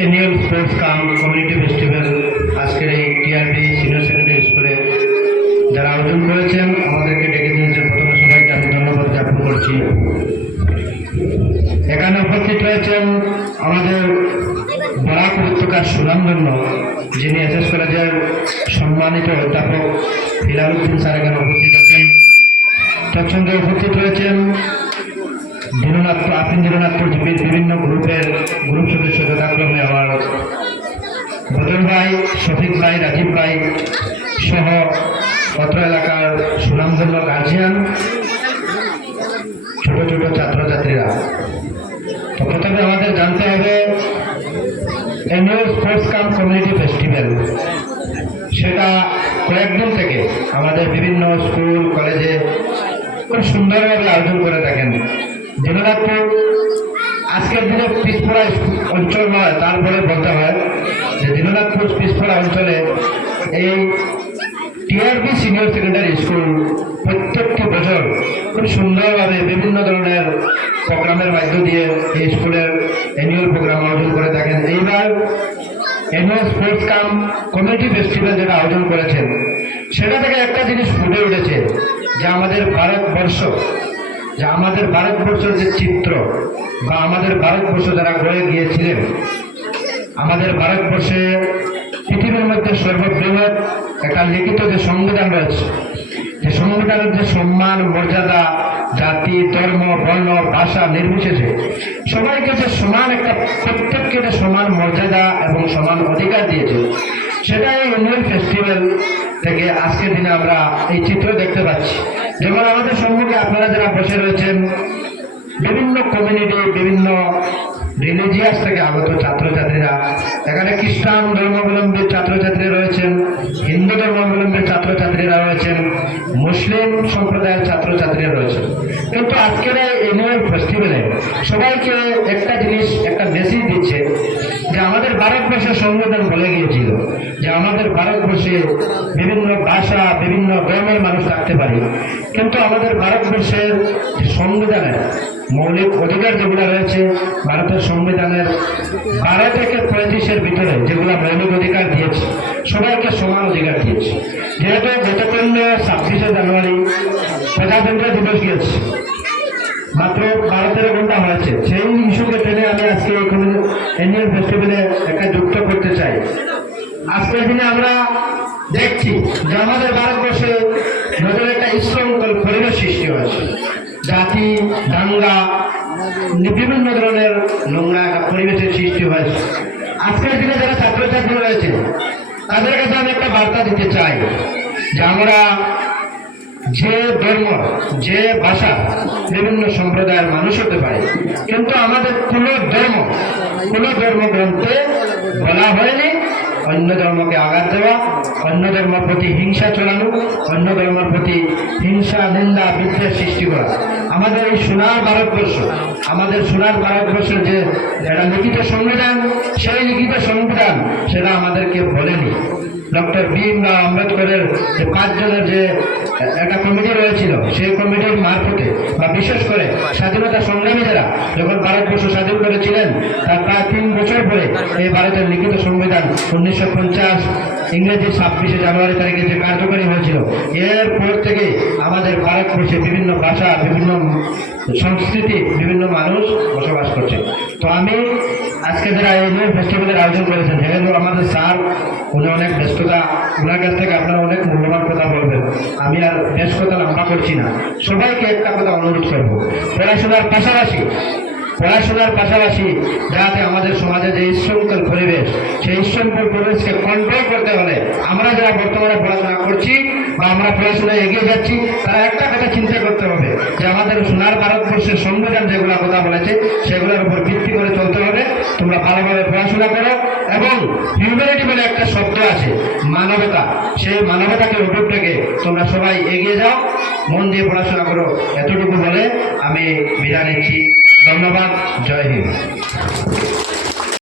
Annual sports কাম community festival আজকের এই TRB senior secondary স্কুলে যারা আয়োজন করেছেন আমাদেরকে ডেকে দিয়েছেন, প্রথমে সবাইকে আমি ধন্যবাদ জ্ঞাপন করছি। এখানে উপস্থিত রয়েছেন আমাদের বরাক উপত্যকার সুনামধন্য যিনি এসএস কলেজের সম্মানিত অধ্যাপক হিলাল উদ্দিন স্যার এখানে উপস্থিত আছেন। তৎসঙ্গে উপস্থিত রয়েছেন দীননাথপুর বিভিন্ন গ্রুপ সদস্য যথাক্রমে আমার বদল ভাই, শফিক ভাই, রাজীব ভাই সহ অত্র এলাকার সুনামধন্য গার্জিয়ান, ছোট ছোট ছাত্রছাত্রীরা। তো প্রথমে আমাদের জানতে হবে অ্যানুয়াল স্পোর্টস কাম কমিউনিটি ফেস্টিভ্যাল সেটা কয়েকদিন থেকে আমাদের বিভিন্ন স্কুল কলেজে খুব সুন্দরভাবে আয়োজন করে থাকেন। দীননাথপুর আজকের দিনে পিছপড়া অঞ্চল নয়, তারপরে বলতে হয় যে দীননাথপুর পিছপড়া অঞ্চলে এই টিআরবি সিনিয়র সেকেন্ডারি স্কুল প্রত্যেকটি বছর খুব সুন্দরভাবে বিভিন্ন ধরনের প্রোগ্রামের মধ্য দিয়ে এই স্কুলের অ্যানুয়াল প্রোগ্রাম আয়োজন করে থাকেন। এইবার অ্যানুয়াল স্পোর্টস কাম কমিউনিটি ফেস্টিভ্যাল যেটা আয়োজন করেছেন সেটা থেকে একটা জিনিস ফুটে উঠেছে যে আমাদের ভারতবর্ষের যে চিত্র বা আমাদের ভারতবর্ষ যারা গড়ে গিয়েছিলেন, আমাদের ভারতবর্ষে পৃথিবীর মধ্যে সর্ববৃহৎ একটা লিখিত যে সংবিধান রয়েছে, যে সংবিধানের যে সম্মান মর্যাদা জাতি ধর্ম বর্ণ ভাষা নির্বিশেষে সবাইকে যে সমান একটা প্রত্যেককে যে সমান মর্যাদা এবং সমান অধিকার দিয়েছে, সেটা এই অ্যানুয়াল ফেস্টিভ্যাল থেকে আজকের দিনে আমরা এই চিত্র দেখতে পাচ্ছি। যেমন আমাদের সম্মুখে আপনারা যারা বসে রয়েছেন বিভিন্ন কমিউনিটি, বিভিন্ন রিলিজিয়াস থেকে আগত ছাত্রছাত্রীরা, এখানে খ্রিস্টান ধর্মাবলম্বী ছাত্রছাত্রীরা রয়েছেন, হিন্দু ধর্মাবলম্বী ছাত্রছাত্রীরা রয়েছেন, মুসলিম সম্প্রদায়ের ছাত্রছাত্রীরা রয়েছেন। কিন্তু আজকের এই অ্যানুয়াল ফেস্টিভ্যালে সবাইকে একটা জিনিস, একটা মেসেজ দিচ্ছে যে আমাদের ভারতবর্ষের সংবিধান বলে গিয়েছিল যে আমাদের ভারতবর্ষে বিভিন্ন ভাষা বিভিন্ন ধর্মের মানুষ থাকতে পারে, কিন্তু আমাদের ভারতবর্ষের সংবিধানের মৌলিক অধিকার যেগুলো রয়েছে, ভারতের সংবিধানের 12 থেকে 35-এর ভিতরে যেগুলো মৌলিক অধিকার দিয়েছে সবাইকে সমান অধিকার দিয়েছে। যেহেতু গতকাল 26শে জানুয়ারি প্রজাতন্ত্র দিবস গিয়েছে, মাত্র 12-13 ঘন্টা হয়েছে, সেই ইস্যুকে টেনে আমি আজকে অ্যানুয়াল ফেস্টিভ্যালে একটা যুক্ত করতে চাই। আজকের দিনে আমরা দেখছি যে আমাদের ভারতবর্ষে নতুন একটা ইসলামকল পরিবেশ সৃষ্টি হয়েছে, জাতি দাঙ্গা বিভিন্ন ধরনের নোংরা একটা পরিবেশের সৃষ্টি হয়েছে। আজকের দিনে যারা ছাত্রছাত্রী রয়েছে তাদের কাছে আমি একটা বার্তা দিতে চাই যে আমরা যে ধর্ম যে ভাষা বিভিন্ন সম্প্রদায়ের মানুষ হতে পারে, কিন্তু আমাদের কোনো ধর্মগ্রন্থে বলা হয়নি অন্য ধর্মকে আঘাত দেওয়া, অন্য ধর্মের প্রতি হিংসা চলানো, অন্য ধর্মের প্রতি হিংসা নিন্দা বিদ্বেষ সৃষ্টি করা। আমাদের এই সোনার ভারতবর্ষের যে একটা লিখিত সংবিধান, সেই লিখিত সংবিধান সেটা আমাদেরকে বলেনি। ডক্টর ভীমরাও আম্বেদকরের যে 5 জনের যে একটা কমিটি রয়েছিল, সেই কমিটির মারফতে বা বিশেষ করে স্বাধীনতা সংগ্রামী যারা যখন ভারতবর্ষ স্বাধীন করেছিলেন তার প্রায় 3 বছর পরে এই ভারতের লিখিত সংবিধান 1950 ইংরেজি 26শে জানুয়ারি তারিখে যে কার্যকরী হয়েছিল, এরপর থেকে আমাদের ভারতবর্ষে বিভিন্ন ভাষা বিভিন্ন সংস্কৃতি বিভিন্ন মানুষ বসবাস করছে। তো আমি আজকে যারা এই ফেস্টিভ্যালের আয়োজন করেছেন, যেহেতু আমাদের স্যার উনি অনেক ব্যস্ততা, ওনার কাছ থেকে আপনারা অনেক মূল্যবান কথা বলবেন, আমি আর বেশ কথা লম্বা করছি না। সবাইকে একটা কথা অনুরোধ করবো, পড়াশোনার পাশাপাশি যাতে আমাদের সমাজে যে শৃঙ্খল পরিবেশ, সেই শৃঙ্খল পরিবেশকে কন্ট্রোল করতে হলে আমরা যারা বর্তমানে পড়াশোনা করছি বা আমরা পড়াশোনায় এগিয়ে যাচ্ছি, তারা একটা কথা চিন্তা করতে হবে যে আমাদের সোনার ভারতবর্ষের সংবিধান যেগুলো কথা বলেছে সেগুলোর উপর ভিত্তি করে চলতে হবে। তোমরা ভালোভাবে পড়াশোনা করো এবং হিউম্যানিটি বলে একটা শব্দ আছে, মানবতা, সেই মানবতাকে উপর থেকে তোমরা সবাই এগিয়ে যাও, মন দিয়ে পড়াশোনা করো। এতটুকু বলে আমি বিদায় নিচ্ছি। ধন্যবাদ। জয় হিন্দ।